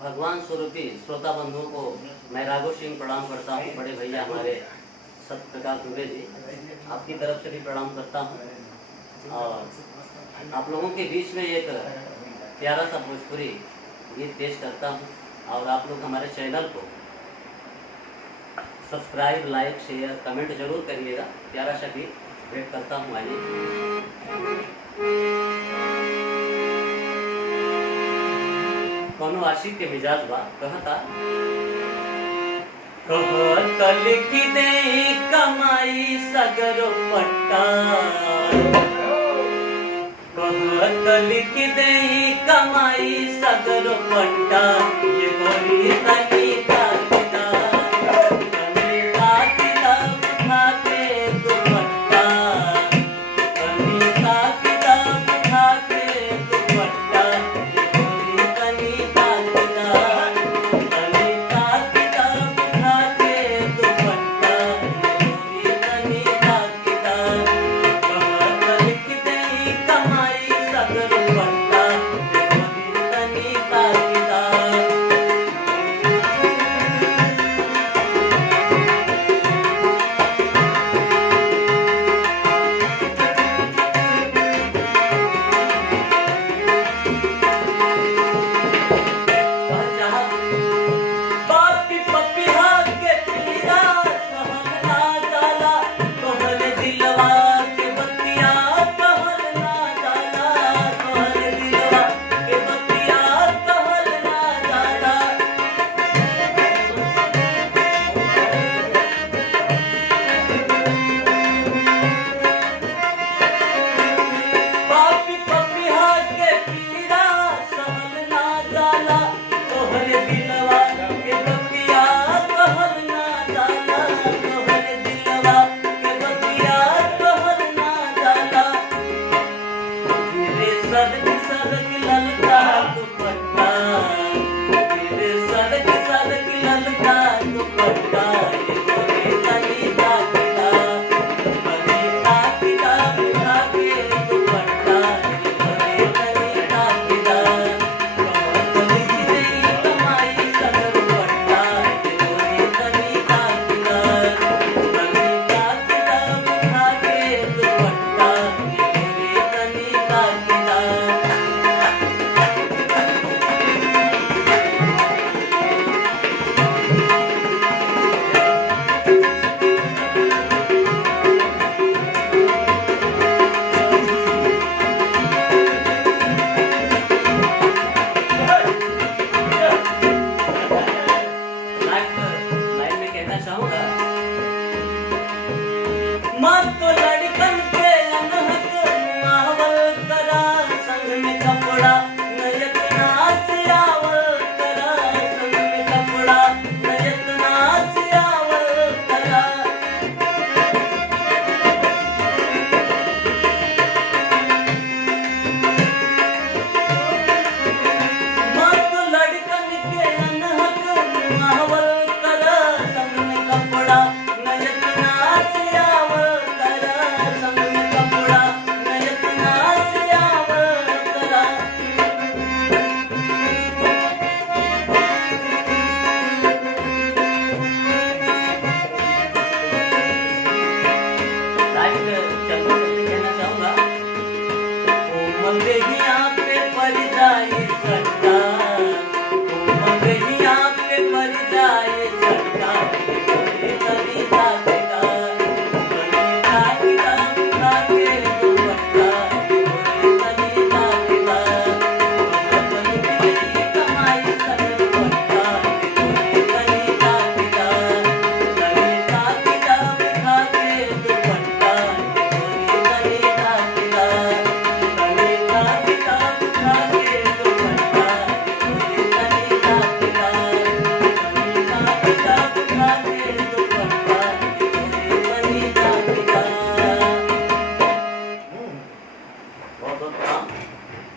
भगवान स्वरूपी श्रोता बंधुओं को मैं राघव सिंह प्रणाम करता हूँ। बड़े भैया हमारे सत्यप्रकाश दुबे जी, आपकी तरफ से भी प्रणाम करता हूँ। और आप लोगों के बीच में एक प्यारा सा भोजपुरी गीत पेश करता हूँ। और आप लोग हमारे चैनल को सब्सक्राइब, लाइक, शेयर, कमेंट जरूर करिएगा। प्यारा सा गीत भेंट करता हूँ। आइए। कौनो आशिक के मिजाज बा कहता, कहत लिखी दे कमाई सगरो पट्टा, कहत लिखी दे कमाई सगरो पट्टा, ये गोरी